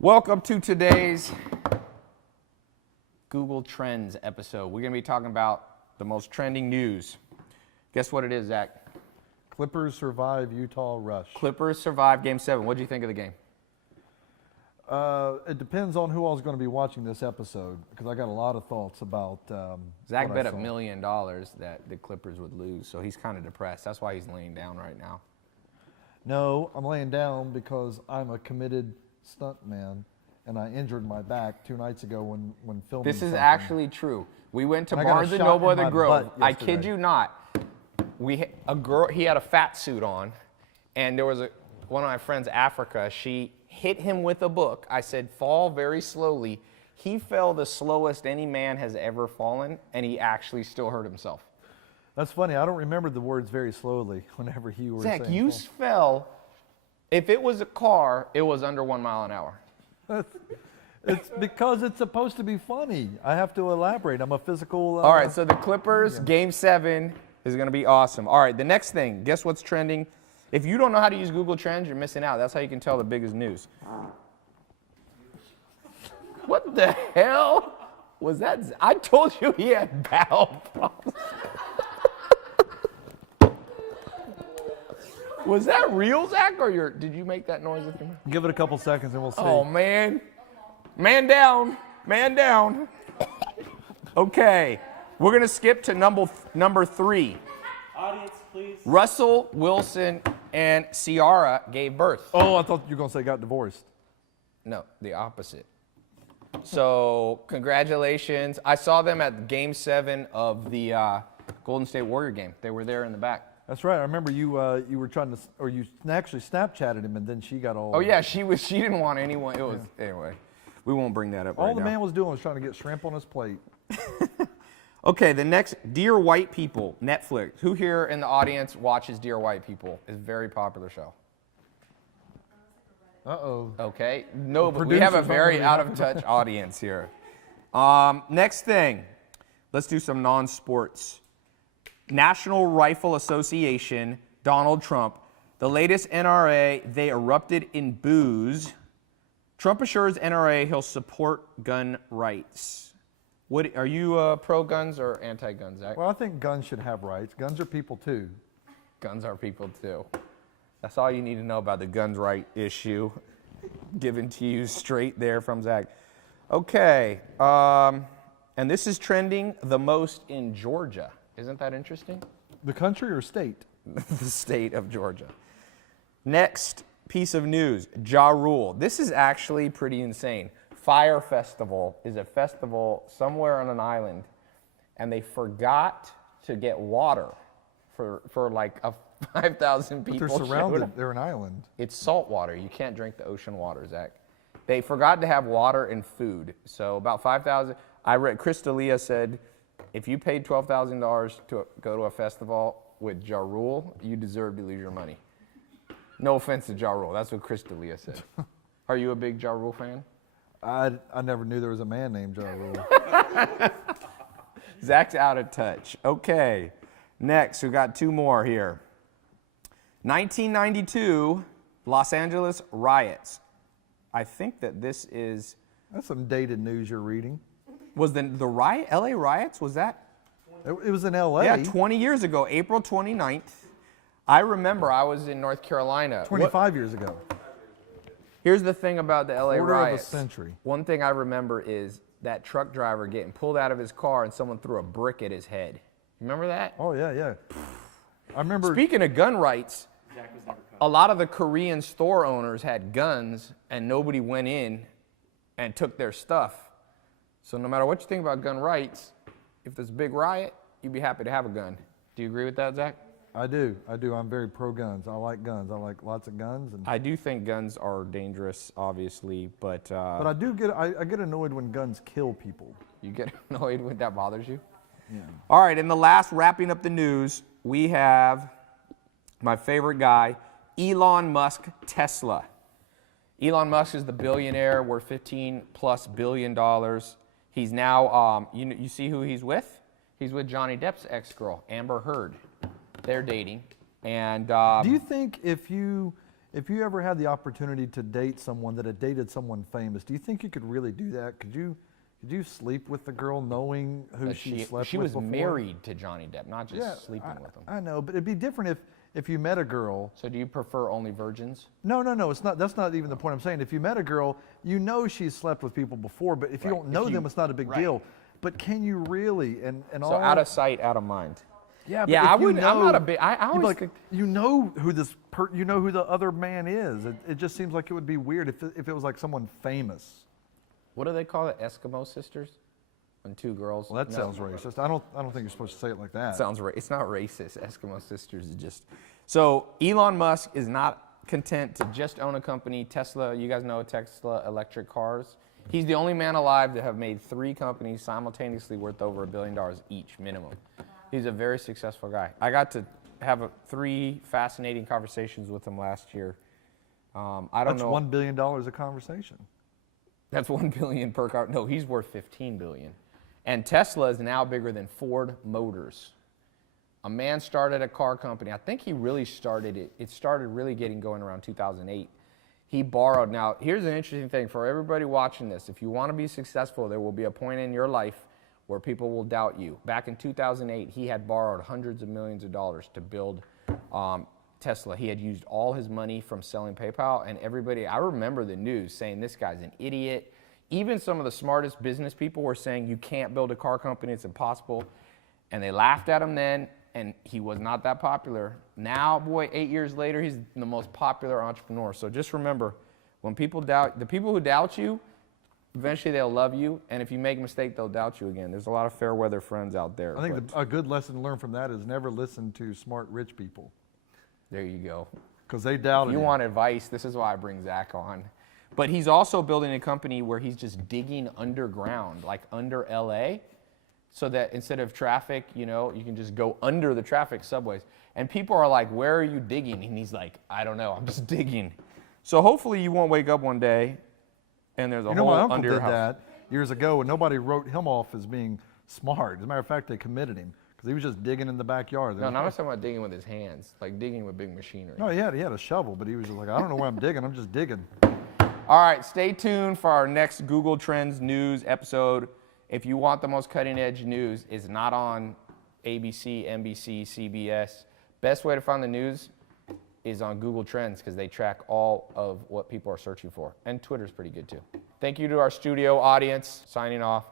Welcome to today's Google Trends episode. We're going to be talking about the most trending news. Guess what it is, Zach? Clippers survive Utah Rush. Clippers survive Game 7. What did you think of the game? It depends on who all's going to be watching this episode, because I got a lot of thoughts about Zach what bet I $1 saw. million that the Clippers would lose, so he's kind of depressed. That's why he's laying down right now. No, I'm laying down because I'm a committed stunt man, and I injured my back 2 nights ago when filming This is something. actually true. We went to And I got a Barnes & shot Noble in at the my Grove. butt I kid yesterday. you not. He had a fat suit on, and there was one of my friends, Africa, she hit him with a book. I said, fall very slowly. He fell the slowest any man has ever fallen, and he actually still hurt himself. That's funny. I don't remember the words very slowly whenever you were Zach, saying. you fell. If it was a car, it was under 1 mile an hour. It's because it's supposed to be funny. I have to elaborate. I'm a physical. All right, so the Clippers, Game 7 is going to be awesome. All right, the next thing, guess what's trending? If you don't know how to use Google Trends, you're missing out. That's how you can tell the biggest news. What the hell was that? I told you he had bowel problems. Was that real, Zach, or did you make that noise with your mouth? Give it a couple seconds and we'll see. Oh, man. Man down. Man down. Okay. We're going to skip to number 3. Audience, please. Russell Wilson and Ciara gave birth. Oh, I thought you were going to say got divorced. No, the opposite. So, congratulations. I saw them at Game 7 of the Golden State Warrior game. They were there in the back. That's right. I remember you were trying to, or you actually Snapchatted him, and then she got all. Oh, yeah, she didn't want anyone. It was, anyway, we won't bring that up All right the now. man was doing was trying to get shrimp on his plate. Okay, the next, Dear White People, Netflix. Who here in the audience watches Dear White People? It's a very popular show. Uh-oh. Okay, no, The but we have a producers aren't very gonna be out-of-touch audience here. Next thing, let's do some non-sports. National Rifle Association, Donald Trump. The latest NRA, they erupted in boos. Trump assures NRA he'll support gun rights. What, are you pro-guns or anti-guns, Zach? Well, I think guns should have rights. Guns are people too. Guns are people too. That's all you need to know about the guns right issue. Given to you straight there from Zach. Okay, and this is trending the most in Georgia. Isn't that interesting? The country or state? The state of Georgia. Next piece of news, Ja Rule. This is actually pretty insane. Fire Festival is a festival somewhere on an island, and they forgot to get water for like a 5,000 people. They're showed surrounded. up. They're an island. It's salt water. You can't drink the ocean water, Zach. They forgot to have water and food. So about 5,000. I read, Chris D'Elia said, if you paid $12,000 to go to a festival with Ja Rule, you deserve to lose your money. No offense to Ja Rule. That's what Chris D'Elia said. Are you a big Ja Rule fan? I never knew there was a man named Ja Rule. Zach's out of touch. Okay. Next, we got 2 more here. 1992, Los Angeles riots. I think that this is, That's some dated news you're reading. was the riot, LA riots, was that? It was in L.A. Yeah, 20 years ago, April 29th. I remember I was in North Carolina. 25 years ago. Here's the thing about the LA Quarter of a riots. century. One thing I remember is that truck driver getting pulled out of his car and someone threw a brick at his head. Remember that? Oh yeah, yeah. I remember. Speaking of gun rights, Zach was never caught. a lot of the Korean store owners had guns and nobody went in and took their stuff. So no matter what you think about gun rights, if there's a big riot, you'd be happy to have a gun. Do you agree with that, Zach? I do. I'm very pro guns. I like guns. I like lots of guns. And I do think guns are dangerous, obviously, but I do get. I get annoyed when guns kill people. you get annoyed when that bothers you? Yeah. All right, and the last, wrapping up the news, we have my favorite guy, Elon Musk, Tesla. Elon Musk is the billionaire worth $15+ billion. He's now, you see who he's with? He's with Johnny Depp's ex-girl, Amber Heard. They're dating. And Do you think if you if you ever had the opportunity to date someone that had dated someone famous, do you think you could really do that? Could you sleep with the girl knowing who But she slept she with was before? married to Johnny Depp, not just sleeping with him. I know, but it'd be different if you met a girl. So do you prefer only virgins? No, it's not. That's not even the point I'm saying. If you met a girl, you know she's slept with people before, but if you Right. don't know If you- them, it's not a big right. deal. But can you really? And So out of sight, out of mind. yeah, but Yeah, if I you wouldn't. I'm know- not a big. I you'd be always like, think- you know who you know who the other man is. It just seems like it would be weird if it was like someone famous. What do they call it? Eskimo sisters? When two girls. Well, that No, sounds racist. I don't think you're supposed to say it like that. It's not racist. Eskimo sisters is just. So Elon Musk is not content to just own a company. Tesla, you guys know Tesla electric cars. He's the only man alive to have made 3 companies simultaneously worth over $1 billion each minimum. He's a very successful guy. I got to have 3 fascinating conversations with him last year. I don't That's know. $1 billion a conversation. That's $1 billion per car. No, he's worth $15 billion. And Tesla is now bigger than Ford Motors. A man started a car company. I think he really started it. It started really getting going around 2008. He borrowed. Now, here's an interesting thing for everybody watching this. If you want to be successful, there will be a point in your life where people will doubt you. Back in 2008, he had borrowed hundreds of millions of dollars to build Tesla. He had used all his money from selling PayPal, and everybody, I remember the news saying this guy's an idiot. Even some of the smartest business people were saying you can't build a car company, it's impossible. And they laughed at him then, and he was not that popular. Now, boy, 8 years later, he's the most popular entrepreneur. So just remember, when people doubt, the people who doubt you, eventually they'll love you, and if you make a mistake, they'll doubt you again. There's a lot of fair weather friends out there. I think but a good lesson to learn from that is never listen to smart rich people there you go. because they doubted If you him. want advice, this is why I bring Zach on. But he's also building a company where he's just digging underground, like under LA, so that instead of traffic, you can just go under the traffic subways. And people are like, where are you digging? And he's like, I don't know, I'm just digging. So hopefully you won't wake up one day and there's a You know, hole my uncle under did your house. that years ago, and nobody wrote him off as being smart. As a matter of fact, they committed him because he was just digging in the backyard. No, not talking about digging with his hands, like digging with big machinery. No, he had a shovel, but he was just like, I don't know where I'm digging. I'm just digging. All right, stay tuned for our next Google Trends news episode. If you want the most cutting edge news, it's not on ABC, NBC, CBS. Best way to find the news is on Google Trends because they track all of what people are searching for. And Twitter's pretty good too. Thank you to our studio audience. Signing off.